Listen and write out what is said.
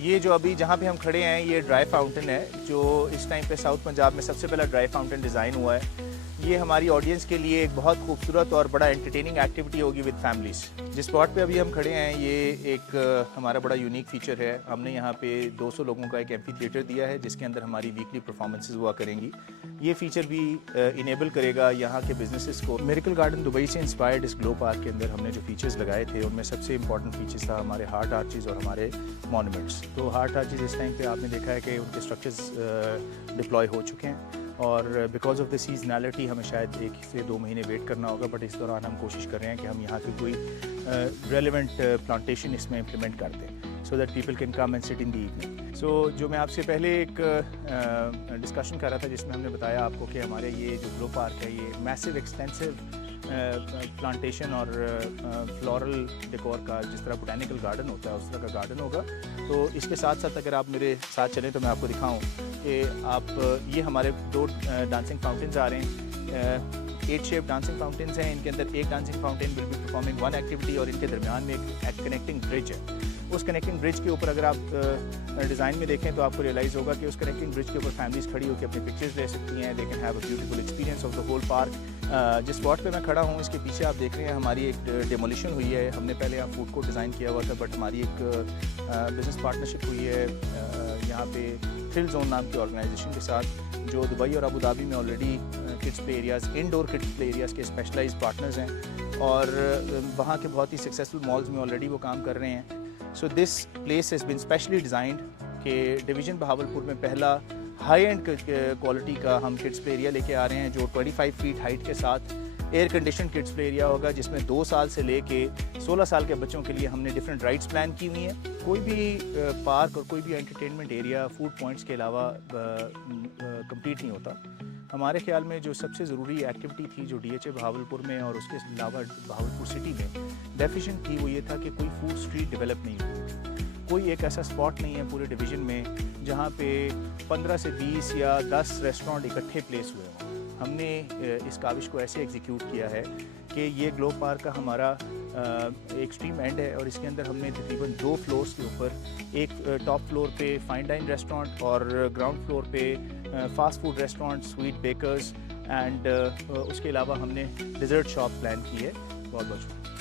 ये जो अभी जहाँ पे हम खड़े हैं ये ड्राई फाउंटेन है, जो इस टाइम पे साउथ पंजाब में सबसे पहला ड्राई फाउंटेन डिज़ाइन हुआ है। ये हमारी ऑडियंस के लिए एक बहुत खूबसूरत और बड़ा एंटरटेनिंग एक्टिविटी होगी विद फैमिलीज़। जिस स्पॉट पे अभी हम खड़े हैं ये एक हमारा बड़ा यूनिक फीचर है। हमने यहाँ पे 200 लोगों का एक एम्फी थिएटर दिया है जिसके अंदर हमारी वीकली परफॉर्मेंसेस हुआ करेंगी। ये फीचर भी इनेबल करेगा यहाँ के बिजनेसेस को। मिरेकल गार्डन दुबई से इंस्पायर्ड इस ग्लो पार्क के अंदर हमने जो फीचर्स लगाए थे उनमें सबसे इंपॉर्टेंट फीचर्स था हमारे हार्ट आर्चेज़ और हमारे मॉन्यूमेंट्स। तो हार्ट आर्चेज़ इस टाइम पे आपने देखा है कि उनके स्ट्रक्चर्स डिप्लॉय हो चुके हैं और बिकॉज ऑफ द सीजनैलिटी हमें शायद 1 से 2 महीने वेट करना होगा, बट इस दौरान हम कोशिश कर रहे हैं कि हम यहाँ की कोई रेलिवेंट प्लांटेशन इसमें इम्प्लीमेंट कर दें so that people can come and sit in the evening. So जो मैं आपसे पहले एक डिस्कशन कर रहा था जिसमें हमने बताया आपको कि हमारे ये जो ग्लो पार्क है ये मैसिव एक्सटेंसिव प्लांटेशन और फ्लोरल डेकोर का, जिस तरह बोटैनिकल गार्डन होता है उस तरह का गार्डन होगा। तो इसके साथ साथ अगर आप मेरे साथ चलें तो मैं आपको दिखाऊं कि आप ये हमारे 2 डांसिंग फाउंटेन्स आ रहे हैं। 8 शेप डांसिंग फाउंटेन्स हैं। इनके अंदर एक dancing fountain will be performing 1 activity और इनके दरमियान में एक कनेक्टिंग ब्रिज है। उस कनेक्टिंग ब्रिज के ऊपर अगर आप डिज़ाइन में देखें तो आपको रियलाइज़ होगा कि उस कनेक्टिंग ब्रिज के ऊपर फैमिलीज़ खड़ी होकर अपनी पिक्चर्स ले सकती हैं। They can have a beautiful experience of the whole park. जिस स्पॉट पे मैं खड़ा हूँ इसके पीछे आप देख रहे हैं हमारी एक डेमोलिशन हुई है। हमने पहले यहाँ फूड कोर्ट डिज़ाइन किया हुआ था, बट हमारी एक बिज़नेस पार्टनरशिप हुई है यहाँ पे थ्रिल जोन नाम की ऑर्गेनाइजेशन के साथ, जो दुबई और अबू धाबी में already kids play areas, indoor kids play areas के स्पेशलाइज्ड पार्टनर्स हैं और वहाँ के बहुत ही सक्सेसफुल मॉल्स में ऑलरेडी वो काम कर रहे हैं। So this place has been specially designed कि डिवीज़न बहावलपुर में पहला हाई एंड क्वालिटी का हम किड्स प्ले एरिया लेके आ रहे हैं जो 25 फीट हाइट के साथ air condition kids play area होगा, जिसमें 2 साल से लेके 16 साल के बच्चों के लिए हमने डिफरेंट राइड्स प्लान की हुई हैं। कोई भी पार्क और कोई भी एंटरटेनमेंट एरिया फूड पॉइंट्स के अलावा कंप्लीट नहीं होता। हमारे ख्याल में जो सबसे ज़रूरी एक्टिविटी थी जो DHA बहावलपुर में और उसके अलावा बहावलपुर सिटी में डेफिशिएंट थी वो ये था कि कोई फूड स्ट्रीट डेवलप नहीं हुई। कोई एक ऐसा स्पॉट नहीं है पूरे डिवीज़न में जहाँ पे 15 से 20 या 10 रेस्टोरेंट इकट्ठे प्लेस हुए हों। हमने इस काविश को ऐसे एग्जीक्यूट किया है कि ये ग्लो पार्क का हमारा एक्सट्रीम एंड है और इसके अंदर हमने तकरीबन 2 फ्लोर्स के ऊपर एक टॉप फ्लोर पे फाइन डाइन रेस्टोरेंट और ग्राउंड फ्लोर पे fast food restaurant, sweet bakers and उसके अलावा हमने डिज़र्ट शॉप प्लान की है। बहुत बहुत शुक्रिया।